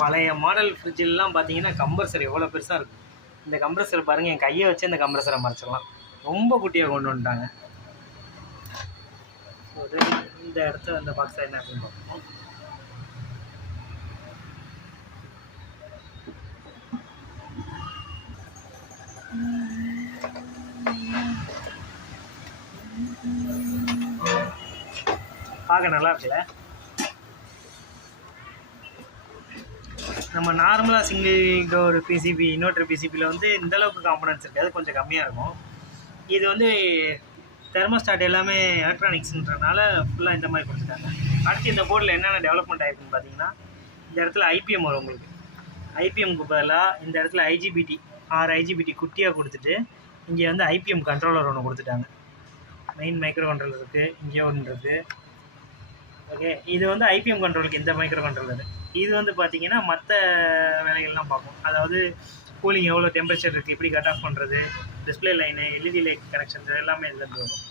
பழைய மாடல் ஃப்ரிட்ஜெல்லாம் பார்த்தீங்கன்னா கம்ப்ரஸர் எவ்வளோ பெருசாக இருக்கும். இந்த கம்ப்ரஸர் பாருங்கள், என் கையை வச்சு இந்த கம்ப்ரஸரை மறைச்சிடலாம். ரொம்ப குட்டியாக கொண்டு வந்துட்டாங்க. இந்த இடத்த அந்த பாக்ஸை என்ன அப்படின்னு பார்ப்போம். பார்க்க நல்லா இருக்குல்ல. நம்ம நார்மலாக சிங்கிள் டோர் பிசிபி இன்வெர்டர் பிசிபியில் வந்து இந்தளவுக்கு காம்பனன்ட்ஸ் இருக்காது, கொஞ்சம் கம்மியாக இருக்கும். இது வந்து தெர்மோஸ்டாட் எல்லாமே எலக்ட்ரானிக்ஸ்ன்றனால ஃபுல்லாக இந்த மாதிரி கொடுத்துட்டாங்க. அடுத்து இந்த போர்டில் என்னென்ன டெவலப்மெண்ட் ஆகிருக்குன்னு பார்த்தீங்கன்னா, இந்த இடத்துல ஐபிஎம் வரும் உங்களுக்கு. ஐபிஎம்க்கு பதிலாக இந்த இடத்துல ஐஜிபிடி 6 ஐஜிபிடி குட்டியாக கொடுத்துட்டு இங்கே வந்து ஐபிஎம் கண்ட்ரோலர் ஒன்று கொடுத்துட்டாங்க. மெயின் மைக்ரோ கண்ட்ரோலர் இருக்குது, இங்கே ஒன்று இருக்குது. ஓகே, இது வந்து ஐபிஎம் கண்ட்ரோலுக்கு இந்த மைக்ரோ கண்ட்ரோலர். இது வந்து பார்த்திங்கன்னா மற்ற வேலைகள்லாம் பார்க்கும். அதாவது கூலிங் எவ்வளோ டெம்பரேச்சர் இருக்குது, எப்படி கட் ஆஃப் பண்ணுறது, display line, LED light connections எல்லாமே இதுலேருந்து வரும்.